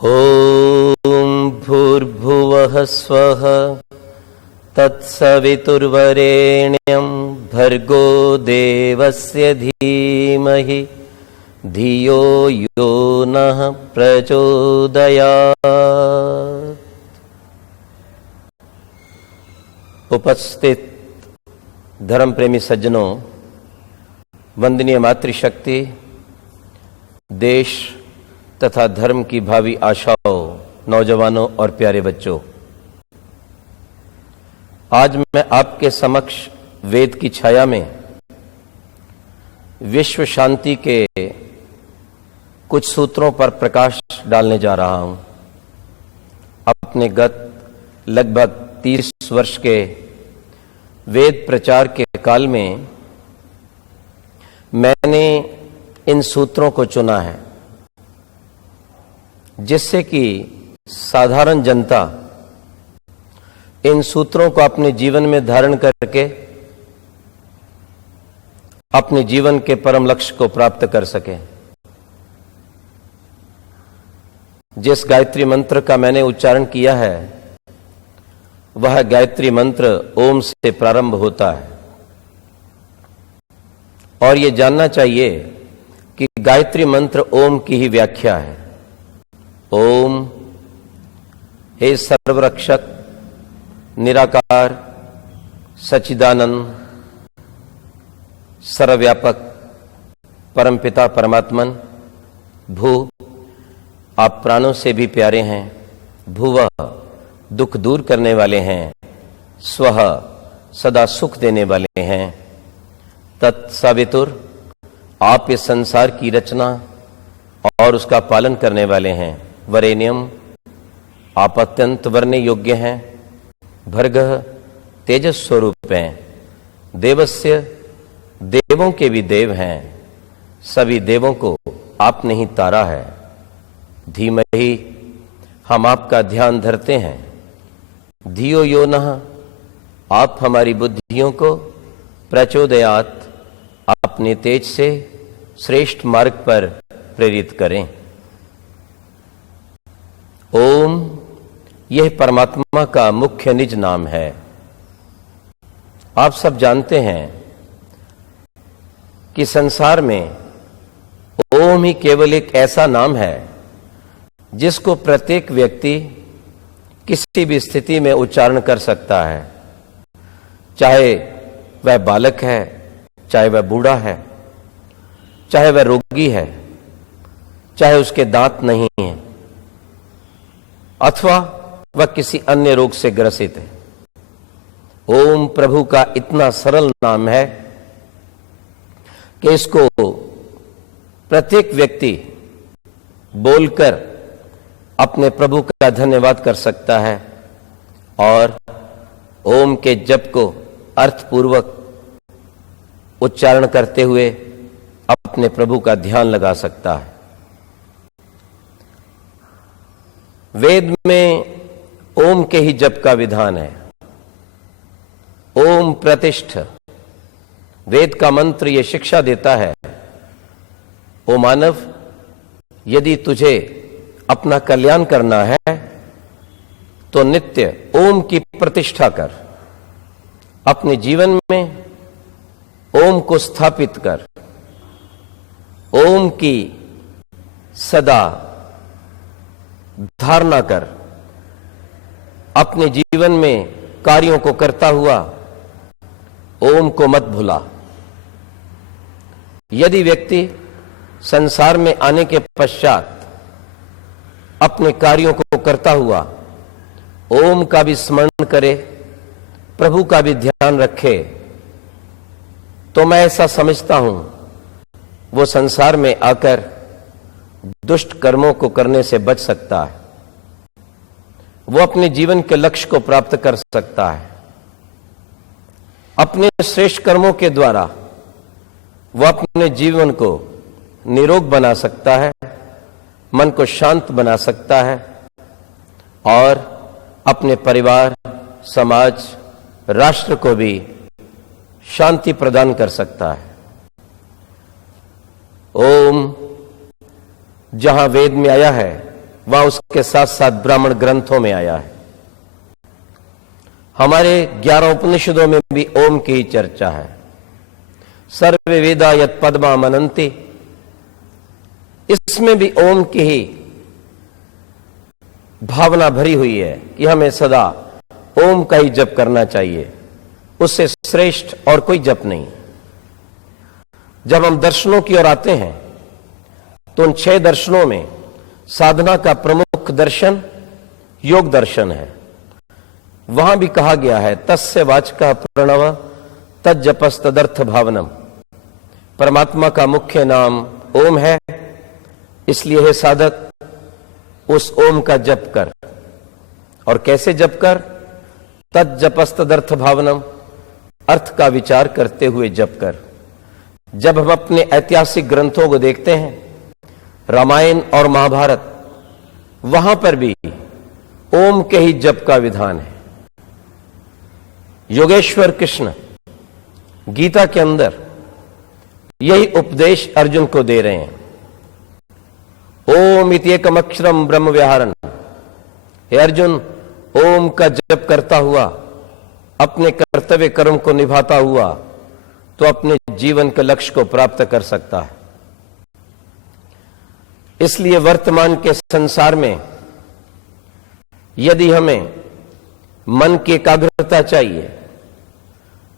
ॐ भूर्भुवः स्वः तत्सवितुर्वरेण्यं भर्गो देवस्य धीमहि धियो यो नः प्रचोदयात्। उपस्थित धर्म प्रेमी सज्जनों, वंदनीय मातृशक्ति, देश तथा धर्म की भावी आशाओं, नौजवानों और प्यारे बच्चों, आज मैं आपके समक्ष वेद की छाया में विश्व शांति के कुछ सूत्रों पर प्रकाश डालने जा रहा हूं। अपने गत लगभग 30 वर्ष के वेद प्रचार के काल में मैंने इन सूत्रों को चुना है, जिससे कि साधारण जनता इन सूत्रों को अपने जीवन में धारण करके अपने जीवन के परम लक्ष्य को प्राप्त कर सके। जिस गायत्री मंत्र का मैंने उच्चारण किया है, वह गायत्री मंत्र ओम से प्रारंभ होता है। और ये जानना चाहिए कि गायत्री मंत्र ओम की ही व्याख्या है। ओम, हे सर्वरक्षक, निराकार, सच्चिदानंद, सर्वव्यापक परमपिता परमात्मन। भू, आप प्राणों से भी प्यारे हैं। भुवः, दुख दूर करने वाले हैं। स्वः, सदा सुख देने वाले हैं। तत्सवितुर, आप इस संसार की रचना और उसका पालन करने वाले हैं। वरेण्यम, आप अत्यंत वरने योग्य हैं। भर्गः, तेजस स्वरूप हैं। देवस्य, देवों के भी देव हैं। सभी देवों को आपने ही तारा है। धीमहि, हम आपका ध्यान धरते हैं। धियो यो नः, आप हमारी बुद्धियों को प्रचोदयात्, अपने तेज से श्रेष्ठ मार्ग पर प्रेरित करें। ओम, यह परमात्मा का मुख्य निज नाम है। आप सब जानते हैं कि संसार में ओम ही केवल एक ऐसा नाम है जिसको प्रत्येक व्यक्ति किसी भी स्थिति में उच्चारण कर सकता है। चाहे वह बालक है, चाहे वह बूढ़ा है, चाहे वह रोगी है, चाहे उसके दांत नहीं है, अथवा वह किसी अन्य रोग से ग्रसित है। ओम प्रभु का इतना सरल नाम है कि इसको प्रत्येक व्यक्ति बोलकर अपने प्रभु का धन्यवाद कर सकता है और ओम के जप को अर्थपूर्वक उच्चारण करते हुए अपने प्रभु का ध्यान लगा सकता है। वेद में ओम के ही जप का विधान है। ओम प्रतिष्ठ, वेद का मंत्र यह शिक्षा देता है, ओ मानव, यदि तुझे अपना कल्याण करना है तो नित्य ओम की प्रतिष्ठा कर। अपने जीवन में ओम को स्थापित कर। ओम की सदा धारणा कर। अपने जीवन में कार्यों को करता हुआ ओम को मत भुला। यदि व्यक्ति संसार में आने के पश्चात अपने कार्यों को करता हुआ ओम का भी स्मरण करे, प्रभु का भी ध्यान रखे, तो मैं ऐसा समझता हूं वो संसार में आकर दुष्ट कर्मों को करने से बच सकता है। वो अपने जीवन के लक्ष्य को प्राप्त कर सकता है। अपने श्रेष्ठ कर्मों के द्वारा वो अपने जीवन को निरोग बना सकता है, मन को शांत बना सकता है और अपने परिवार, समाज, राष्ट्र को भी शांति प्रदान कर सकता है। ओम जहां वेद में आया है वहां उसके साथ साथ ब्राह्मण ग्रंथों में आया है। हमारे 11 उपनिषदों में भी ओम की ही चर्चा है। सर्वे वेदा यत् पद्मा मनन्ति, इसमें भी ओम की ही भावना भरी हुई है कि हमें सदा ओम का ही जप करना चाहिए, उससे श्रेष्ठ और कोई जप नहीं। जब हम दर्शनों की ओर आते हैं तो उन 6 दर्शनों में साधना का प्रमुख दर्शन योग दर्शन है। वहां भी कहा गया है तस्य वाचकः प्रणव तज्जपस्तदर्थ भावनम। परमात्मा का मुख्य नाम ओम है, इसलिए हे साधक उस ओम का जप कर। और कैसे जप कर? तज्जपस्तदर्थ भावनम, अर्थ का विचार करते हुए जप कर। जब हम अपने ऐतिहासिक ग्रंथों को देखते हैं, रामायण और महाभारत, वहां पर भी ओम के ही जप का विधान है। योगेश्वर कृष्ण गीता के अंदर यही उपदेश अर्जुन को दे रहे हैं। ओम इति एकम अक्षरम ब्रह्म व्याहरण। हे अर्जुन, ओम का जप करता हुआ, अपने कर्तव्य कर्म को निभाता हुआ तो अपने जीवन के लक्ष्य को प्राप्त कर सकता है। इसलिए वर्तमान के संसार में यदि हमें मन की एकाग्रता चाहिए,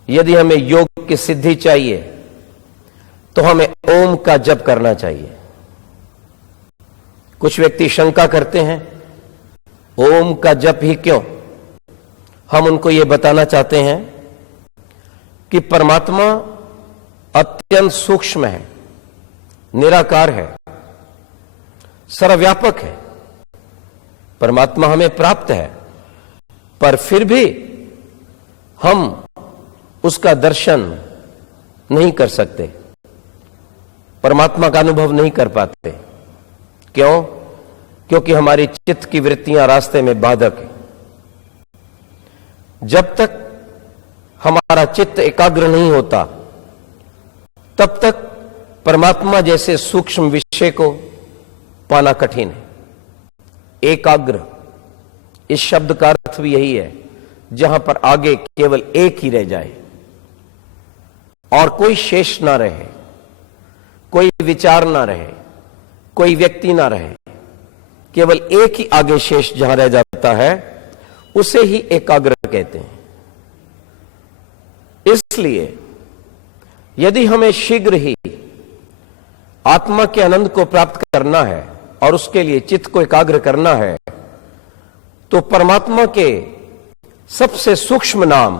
यदि हमें योग की सिद्धि चाहिए, तो हमें ओम का जप करना चाहिए। कुछ व्यक्ति शंका करते हैं ओम का जप ही क्यों? हम उनको यह बताना चाहते हैं कि परमात्मा अत्यंत सूक्ष्म है, निराकार है, सर्वव्यापक है। परमात्मा हमें प्राप्त है, पर फिर भी हम उसका दर्शन नहीं कर सकते, परमात्मा का अनुभव नहीं कर पाते। क्यों? क्योंकि हमारी चित्त की वृत्तियां रास्ते में बाधक है। जब तक हमारा चित्त एकाग्र नहीं होता, तब तक परमात्मा जैसे सूक्ष्म विषय को पाना कठिन है। एकाग्र, इस शब्द का अर्थ भी यही है, जहां पर आगे केवल एक ही रह जाए और कोई शेष ना रहे, कोई विचार ना रहे, कोई व्यक्ति ना रहे, केवल एक ही आगे शेष जहां रह जाता है, उसे ही एकाग्र कहते हैं। इसलिए यदि हमें शीघ्र ही आत्मा के आनंद को प्राप्त करना है और उसके लिए चित्त को एकाग्र करना है, तो परमात्मा के सबसे सूक्ष्म नाम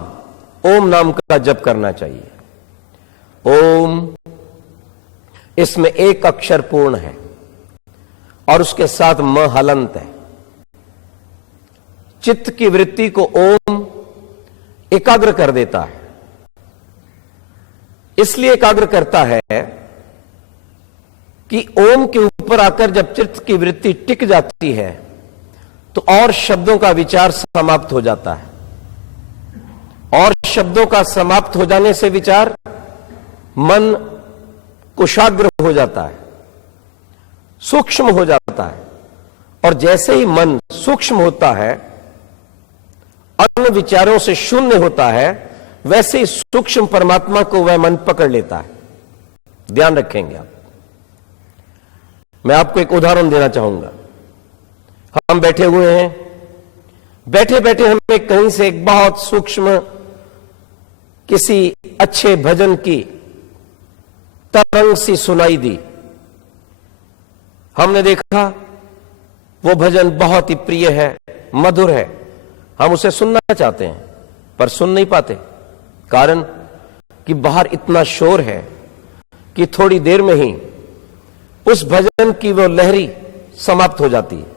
ओम नाम का जप करना चाहिए। ओम, इसमें एक अक्षर पूर्ण है और उसके साथ म हलंत है। चित्त की वृत्ति को ओम एकाग्र कर देता है। इसलिए एकाग्र करता है कि ओम के ऊपर आकर जब चित्त की वृत्ति टिक जाती है तो और शब्दों का विचार समाप्त हो जाता है, और शब्दों का समाप्त हो जाने से विचार, मन कुशाग्र हो जाता है, सूक्ष्म हो जाता है। और जैसे ही मन सूक्ष्म होता है, अन्य विचारों से शून्य होता है, वैसे ही सूक्ष्म परमात्मा को वह मन पकड़ लेता है। ध्यान रखेंगे आप। मैं आपको एक उदाहरण देना चाहूंगा। हम बैठे हुए हैं, बैठे बैठे हमें कहीं से एक बहुत सूक्ष्म किसी अच्छे भजन की तरंग सी सुनाई दी। हमने देखा वो भजन बहुत ही प्रिय है, मधुर है, हम उसे सुनना चाहते हैं पर सुन नहीं पाते। कारण कि बाहर इतना शोर है कि थोड़ी देर में ही उस भजन की वो लहरी समाप्त हो जाती है।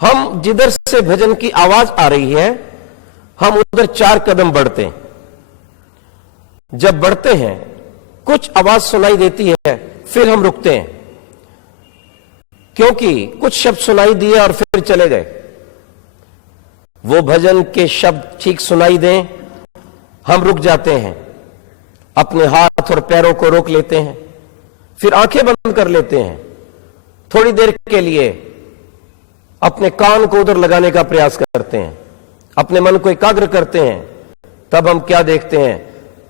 हम जिधर से भजन की आवाज आ रही है, हम उधर 4 कदम बढ़ते हैं। जब बढ़ते हैं, कुछ आवाज सुनाई देती है, फिर हम रुकते हैं, क्योंकि कुछ शब्द सुनाई दिए और फिर चले गए। वो भजन के शब्द ठीक सुनाई दें, हम रुक जाते हैं, अपने हाथ और पैरों को रोक लेते हैं, फिर आंखें बंद कर लेते हैं, थोड़ी देर के लिए अपने कान को उधर लगाने का प्रयास करते हैं, अपने मन को एकाग्र करते हैं, तब हम क्या देखते हैं,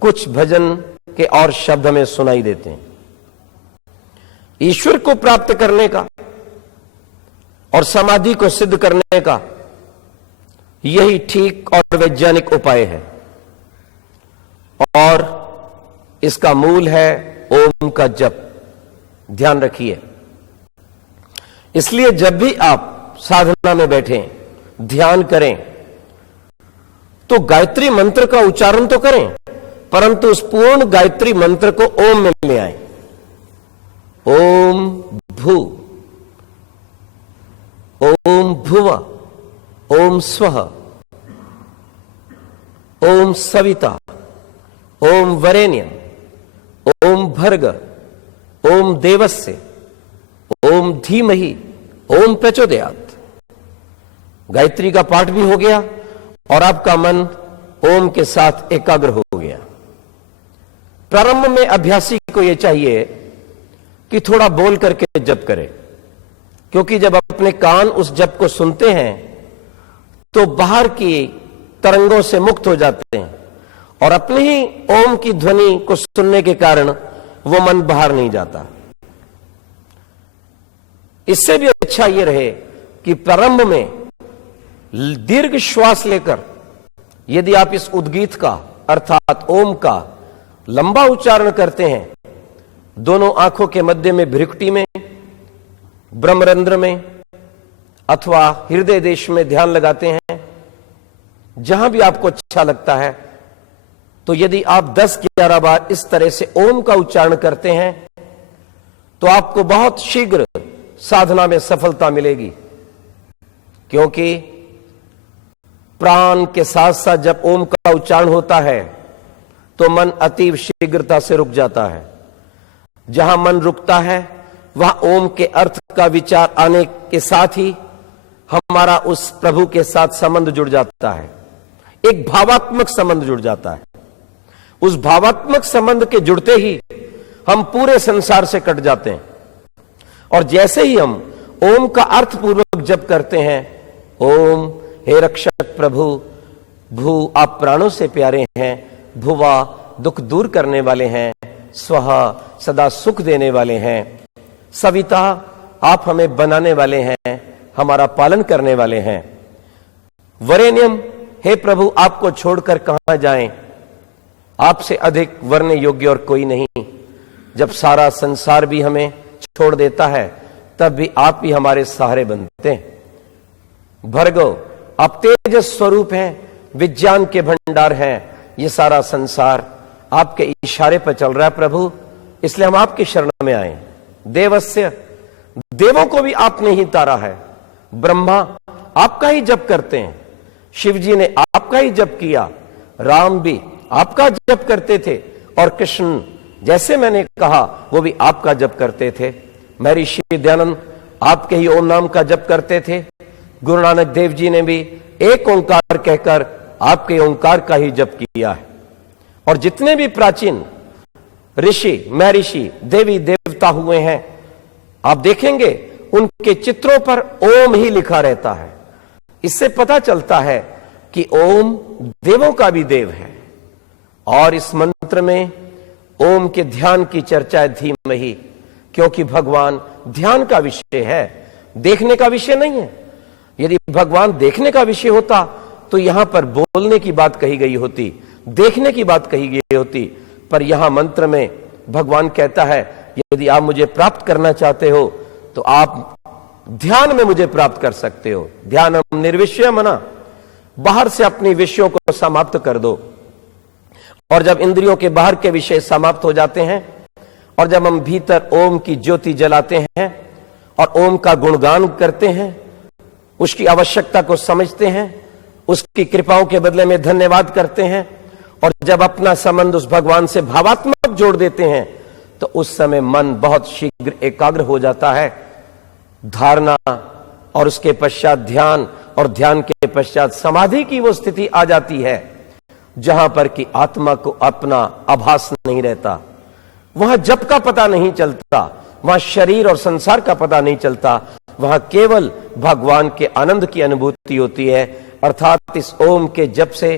कुछ भजन के और शब्द हमें सुनाई देते हैं। ईश्वर को प्राप्त करने का और समाधि को सिद्ध करने का यही ठीक और वैज्ञानिक उपाय है, और इसका मूल है ओम का जप। ध्यान रखिए, इसलिए जब भी आप साधना में बैठें, ध्यान करें, तो गायत्री मंत्र का उच्चारण तो करें, परंतु उस पूर्ण गायत्री मंत्र को ओम में ले आए। ओम भू, ओम भुव, ओम स्वः, ओम सविता, ओम वरेण्यम, ओम भर्ग, ओम देवस्य, ओम धीमहि, ओम प्रचोदयात्। गायत्री का पाठ भी हो गया और आपका मन ओम के साथ एकाग्र हो गया। प्रारंभ में अभ्यासी को यह चाहिए कि थोड़ा बोल करके जप करे, क्योंकि जब अपने कान उस जप को सुनते हैं तो बाहर की तरंगों से मुक्त हो जाते हैं, और अपने ही ओम की ध्वनि को सुनने के कारण वो मन बाहर नहीं जाता। इससे भी अच्छा यह रहे कि प्रारंभ में दीर्घ श्वास लेकर यदि आप इस उद्गीत का अर्थात ओम का लंबा उच्चारण करते हैं, दोनों आंखों के मध्य में भ्रुकुटी में, ब्रह्मरंध्र में अथवा हृदय देश में ध्यान लगाते हैं, जहां भी आपको अच्छा लगता है, तो यदि आप 10-11 बार इस तरह से ओम का उच्चारण करते हैं तो आपको बहुत शीघ्र साधना में सफलता मिलेगी। क्योंकि प्राण के साथ साथ जब ओम का उच्चारण होता है तो मन अतीव शीघ्रता से रुक जाता है। जहां मन रुकता है वहां ओम के अर्थ का विचार आने के साथ ही हमारा उस प्रभु के साथ संबंध जुड़ जाता है, एक भावात्मक संबंध जुड़ जाता है। उस भावात्मक संबंध के जुड़ते ही हम पूरे संसार से कट जाते हैं, और जैसे ही हम ओम का अर्थ पूर्वक जप करते हैं, ओम हे रक्षक प्रभु, भू आप प्राणों से प्यारे हैं, भुवा दुख दूर करने वाले हैं, स्वः सदा सुख देने वाले हैं, सविता आप हमें बनाने वाले हैं, हमारा पालन करने वाले हैं, वरेण्यम हे प्रभु आपको छोड़कर कहां जाएं, आपसे अधिक वरने योग्य और कोई नहीं। जब सारा संसार भी हमें छोड़ देता है तब भी आप ही हमारे सहारे बनते हैं। भर्गो आप तेजस स्वरूप हैं, विज्ञान के भंडार हैं, ये सारा संसार आपके इशारे पर चल रहा है प्रभु, इसलिए हम आपकी शरण में आए। देवस्य देवों को भी आपने ही तारा है, ब्रह्मा आपका ही जप करते हैं, शिव जी ने आपका ही जप किया, राम भी आपका जप करते थे, और कृष्ण जैसे मैंने कहा वो भी आपका जप करते थे। महर्षि दयानंद आपके ही ओम नाम का जप करते थे। गुरु नानक देव जी ने भी एक ओंकार कहकर आपके ओंकार का ही जप किया है। और जितने भी प्राचीन ऋषि महर्षि देवी देवता हुए हैं, आप देखेंगे उनके चित्रों पर ओम ही लिखा रहता है। इससे पता चलता है कि ओम देवों का भी देव है। और इस मंत्र में ओम के ध्यान की चर्चा है धीमहि, क्योंकि भगवान ध्यान का विषय है, देखने का विषय नहीं है। यदि भगवान देखने का विषय होता तो यहां पर बोलने की बात कही गई होती, देखने की बात कही गई होती, पर यहां मंत्र में भगवान कहता है यदि आप मुझे प्राप्त करना चाहते हो तो आप ध्यान में मुझे प्राप्त कर सकते हो। ध्यानम निर्विषय मना, बाहर से अपने विषयों को समाप्त कर दो। और जब इंद्रियों के बाहर के विषय समाप्त हो जाते हैं और जब हम भीतर ओम की ज्योति जलाते हैं और ओम का गुणगान करते हैं, उसकी आवश्यकता को समझते हैं, उसकी कृपाओं के बदले में धन्यवाद करते हैं, और जब अपना संबंध उस भगवान से भावात्मक जोड़ देते हैं तो उस समय मन बहुत शीघ्र एकाग्र हो जाता है। धारणा और उसके पश्चात ध्यान और ध्यान के पश्चात समाधि की वो स्थिति आ जाती है जहां पर कि आत्मा को अपना आभास नहीं रहता, वहां जप का पता नहीं चलता, वहां शरीर और संसार का पता नहीं चलता, वहां केवल भगवान के आनंद की अनुभूति होती है। अर्थात इस ओम के जप से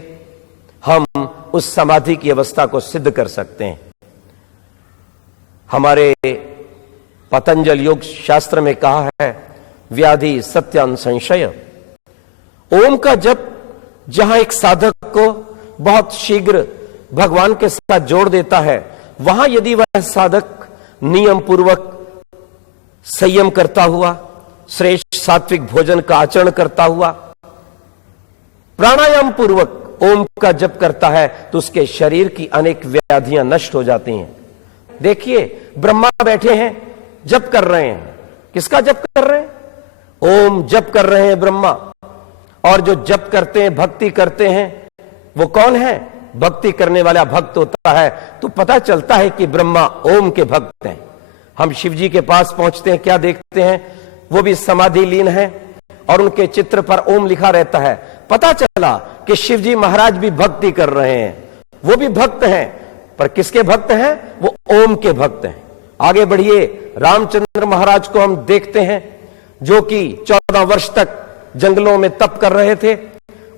हम उस समाधि की अवस्था को सिद्ध कर सकते हैं। हमारे पतंजल योग शास्त्र में कहा है, व्याधि सत्यान संशय। ओम का जप जहां एक साधक को बहुत शीघ्र भगवान के साथ जोड़ देता है, वहां यदि वह साधक नियम पूर्वक संयम करता हुआ, श्रेष्ठ सात्विक भोजन का आचरण करता हुआ, प्राणायाम पूर्वक ओम का जप करता है, तो उसके शरीर की अनेक व्याधियां नष्ट हो जाती हैं। देखिए, ब्रह्मा बैठे हैं, जप कर रहे हैं। किसका जप कर रहे हैं? ओम जप कर रहे हैं ब्रह्मा। और जो जप करते हैं, भक्ति करते हैं, वो कौन है? भक्ति करने वाला भक्त होता है। तो पता चलता है कि ब्रह्मा ओम के भक्त हैं। हम शिव जी के पास पहुंचते हैं, क्या देखते हैं? वो भी समाधि लीन है और उनके चित्र पर ओम लिखा रहता है। पता चला कि शिव जी महाराज भी भक्ति कर रहे हैं, वो भी भक्त हैं। पर किसके भक्त हैं? वो ओम के भक्त हैं। आगे बढ़िए, रामचंद्र महाराज को हम देखते हैं, जो कि 14 वर्ष तक जंगलों में तप कर रहे थे।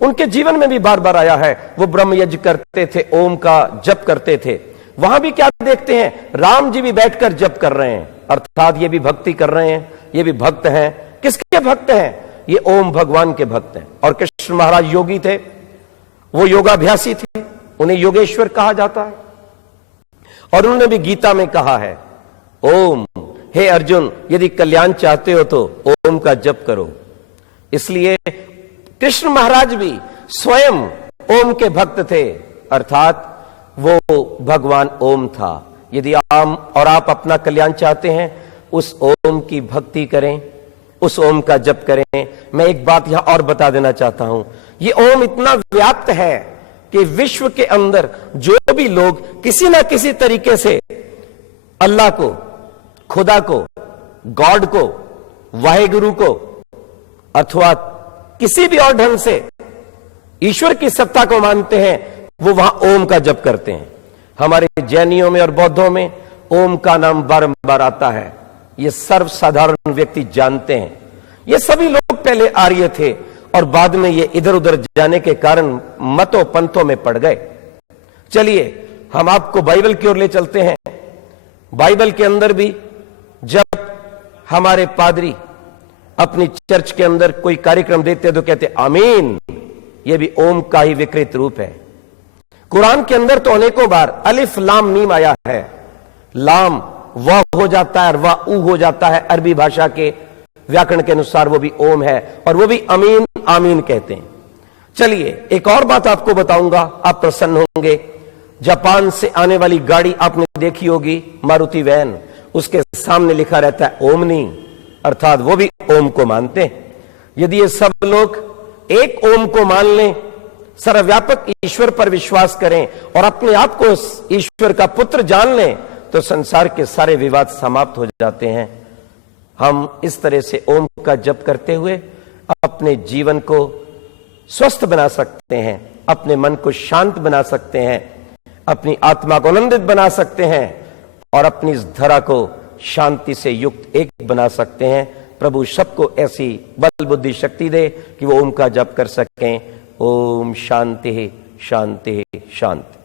उनके जीवन में भी बार बार आया है, वो ब्रह्म यज्ञ करते थे, ओम का जप करते थे। वहां भी क्या देखते हैं? राम जी भी बैठकर जप कर रहे हैं, अर्थात ये भी भक्ति कर रहे हैं, ये भी भक्त हैं। किसके भक्त हैं? ये ओम भगवान के भक्त हैं। और कृष्ण महाराज योगी थे, वो योगाभ्यासी थे, उन्हें योगेश्वर कहा जाता है। और उन्होंने भी गीता में कहा है, ओम, हे अर्जुन, यदि कल्याण चाहते हो तो ओम का जप करो। इसलिए कृष्ण महाराज भी स्वयं ओम के भक्त थे, अर्थात वो भगवान ओम था। यदि आप अपना कल्याण चाहते हैं, उस ओम की भक्ति करें, उस ओम का जप करें। मैं एक बात यहां और बता देना चाहता हूं, ये ओम इतना व्याप्त है कि विश्व के अंदर जो भी लोग किसी ना किसी तरीके से अल्लाह को, खुदा को, गॉड को, वाहेगुरु को, अथवा किसी भी और ढंग से ईश्वर की सत्ता को मानते हैं, वो वहां ओम का जप करते हैं। हमारे जैनियों में और बौद्धों में ओम का नाम बारंबार आता है, ये सर्वसाधारण व्यक्ति जानते हैं। ये सभी लोग पहले आर्य थे और बाद में ये इधर उधर जाने के कारण मतों पंथों में पड़ गए। चलिए हम आपको बाइबल की ओर ले चलते हैं। बाइबल के अंदर भी जब हमारे पादरी अपनी चर्च के अंदर कोई कार्यक्रम देते तो कहते आमीन, ये भी ओम का ही विकृत रूप है। कुरान के अंदर तो अनेकों बार अलिफ लाम मीम आया है, लाम वाह हो जाता है और वाह ऊ हो जाता है। अरबी भाषा के व्याकरण के अनुसार वो भी ओम है और वो भी अमीन आमीन कहते हैं। चलिए एक और बात आपको बताऊंगा, आप प्रसन्न होंगे। जापान से आने वाली गाड़ी आपने देखी होगी, मारुति वैन, उसके सामने लिखा रहता है ओमनी, अर्थात वो भी ओम को मानते हैं। यदि ये सब लोग एक ओम को मान लें, सर्वव्यापक ईश्वर पर विश्वास करें और अपने आप को ईश्वर का पुत्र जान लें, तो संसार के सारे विवाद समाप्त हो जाते हैं। हम इस तरह से ओम का जप करते हुए अपने जीवन को स्वस्थ बना सकते हैं, अपने मन को शांत बना सकते हैं, अपनी आत्मा को आनंदित बना सकते हैं और अपनी इस धरा को शांति से युक्त एक बना सकते हैं। प्रभु सबको ऐसी बल बुद्धि शक्ति दे कि वो ओम का जप कर सकें। ओम शांति शांति शांति।